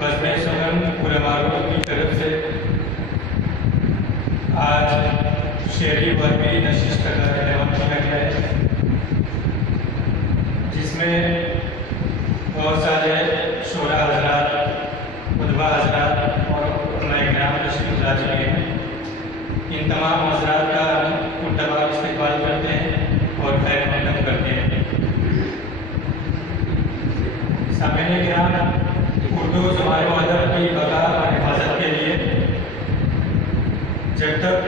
بزم سخن پورا معروف کی طرف سے آج شعری وربی نشست کا اہتمام کیا گیا ہے، جس میں بہت سارے شعراء حضرات، خطبہ حضرات اور علماء کرام تشریف لا چکے ہیں۔ ان تمام حضرات کا مرتبہ استقبال کرتے ہیں اور خیر مقدم کرتے ہیں۔ سامعین کرام، اردو زبان و ادب کی بقا اور حفاظت کے لیے جب تک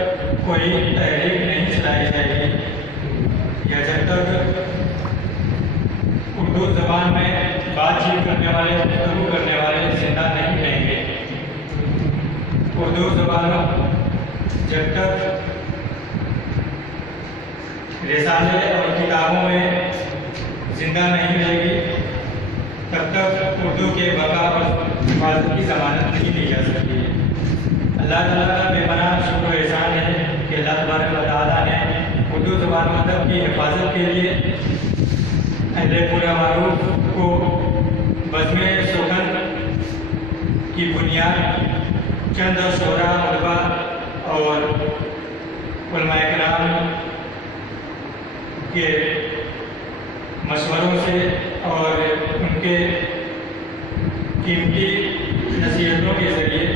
کوئی تحریک نہیں چلائی جائے گی یا جب تک اردو زبان میں بات چیت کرنے والے، گفتگو کرنے والے زندہ نہیں رہیں گے، اردو زبان جب تک رسالے اور کتابوں میں زندہ نہیں رہے گی، تب تک اردو کے بقا اور حفاظت کی ضمانت نہیں دی جا سکتی ہے۔ اللہ تعالیٰ کا بے پناہ شکر و احسان ہے کہ اللہ تبارک و تعالیٰ نے اردو زبان و ادب کی حفاظت کے لیے اہل پورا معروف کو بزم سخن کی بنیاد چند شعراء، علماء اور علماء کرام کے مشوروں سے اور ان کے قیمتی نصیحتوں کے ذریعے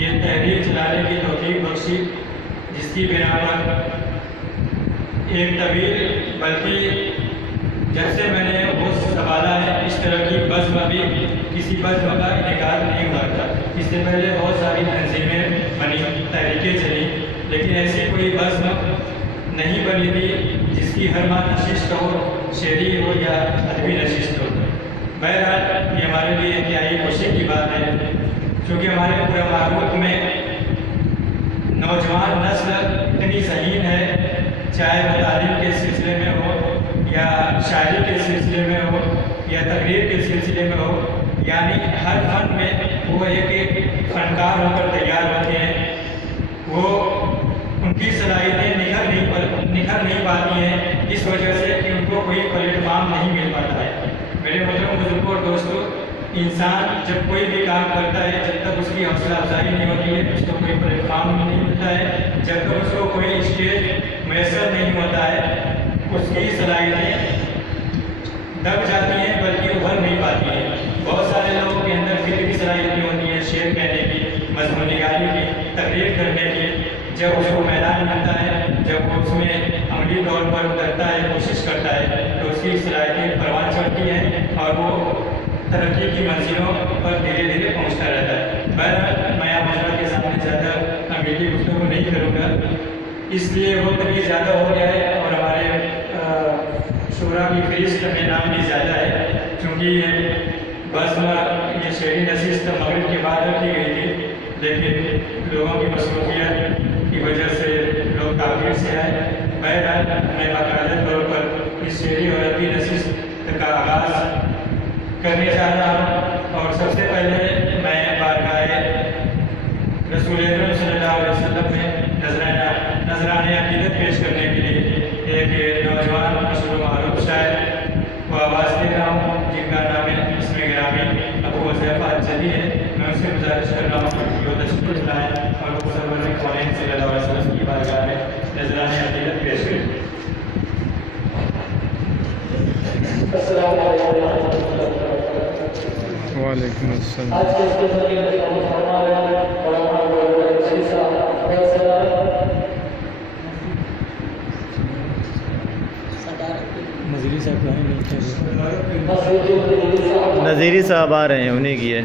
یہ تحریک چلانے کی توفیق بخشی، جس کی بنا پر ایک طویل، بلکہ جب سے میں نے وہ سنبھالا ہے اس طرح کی بزم ابھی کسی بزم کا انعقاد نہیں ہوا تھا۔ اس سے پہلے بہت ساری تنظیمیں بنی، تحریکیں چلی، لیکن ایسی کوئی بزم نہیں بنی تھی جس کی ہر ماہ نشست ہو، شعری ہو یا ادبی نشست ہو۔ بہرحال یہ ہمارے لیے انتہائی خوشی کی بات ہے، چونکہ ہمارے پورا معروف میں نوجوان نسل اتنی ذہین ہے، چاہے وہ تعلیم کے سلسلے میں ہو یا شاعری کے سلسلے میں ہو یا تقریر کے سلسلے میں ہو، یعنی ہر فن میں وہ ایک فنکار ہو کر تیار ہوتے ہیں۔ وہ ان کی صلاحیتیں نکھر نہیں پاتی ہیں اس وجہ سے کہ ان کو کوئی پلیٹ فارم نہیں مل پاتا ہے۔ میرے محترم بزرگوں اور دوستوں، انسان جب کوئی بھی کام کرتا ہے، جب تک اس کی حوصلہ افزائی نہیں ہوتی ہے، اس کو کوئی پلیٹ فارم نہیں ملتا ہے، جب تک اس کو کوئی اسٹیج میسر نہیں ہوتا ہے، اس کی صلاحیتیں دب جاتی ہیں بلکہ ابھر نہیں پاتی ہیں۔ بہت سارے لوگوں کے اندر فکر کی صلاحیتیں ہوتی ہیں، شعر کہنے کی، مضمون نگاری کی، تقریر کرنے کی۔ جب اس کو میدان ملتا ہے، جب وہ اس میں عملی طور پر اترتا ہے، کوشش کرتا ہے، تو اس کی صلاحیتیں پروان چڑھتی ہیں اور وہ ترقی کی منزلوں پر دھیرے دھیرے پہنچتا رہتا ہے۔ بہرحال میں آپ حضرات کے سامنے زیادہ میٹھی گفتگو نہیں کروں گا، اس لیے وقت بھی زیادہ ہو گیا ہے اور ہمارے شعراء کی فہرست میں نام بھی زیادہ ہے، چونکہ یہ بزم، یہ شعری نشست مغرب کے بعد رکھی گئی تھی، لیکن لوگوں کی مصروفیت کی وجہ سے لوگ تاخیر سے آئے۔ بہرحال میں باقاعدہ طور پر اس شعری اور ادبی نشست کا آغاز کرنے جا رہا ہوں، اور سب سے پہلے میں بارگاہ رسول اکرم صلی اللہ علیہ وسلم میں نذرانہ عقیدت پیش کرنے کے لیے ایک نوجوان مشہور و معروف شاعر کو آواز دے رہا ہوں، جن کا نام اسم گرامی ابو حذیفہ الجلی ہے۔ میں ان سے گزارش کر رہا ہوں کہ وہ تشریف لائیں اور وہ سرور کونین صلی اللہ علیہ وسلم کی بارگاہ میں نذرانہ عقیدت پیش کریں۔ السلام علیکم۔ وعلیکم السلام۔ نظیری صاحب آ رہے ہیں، انہیں کی ہے۔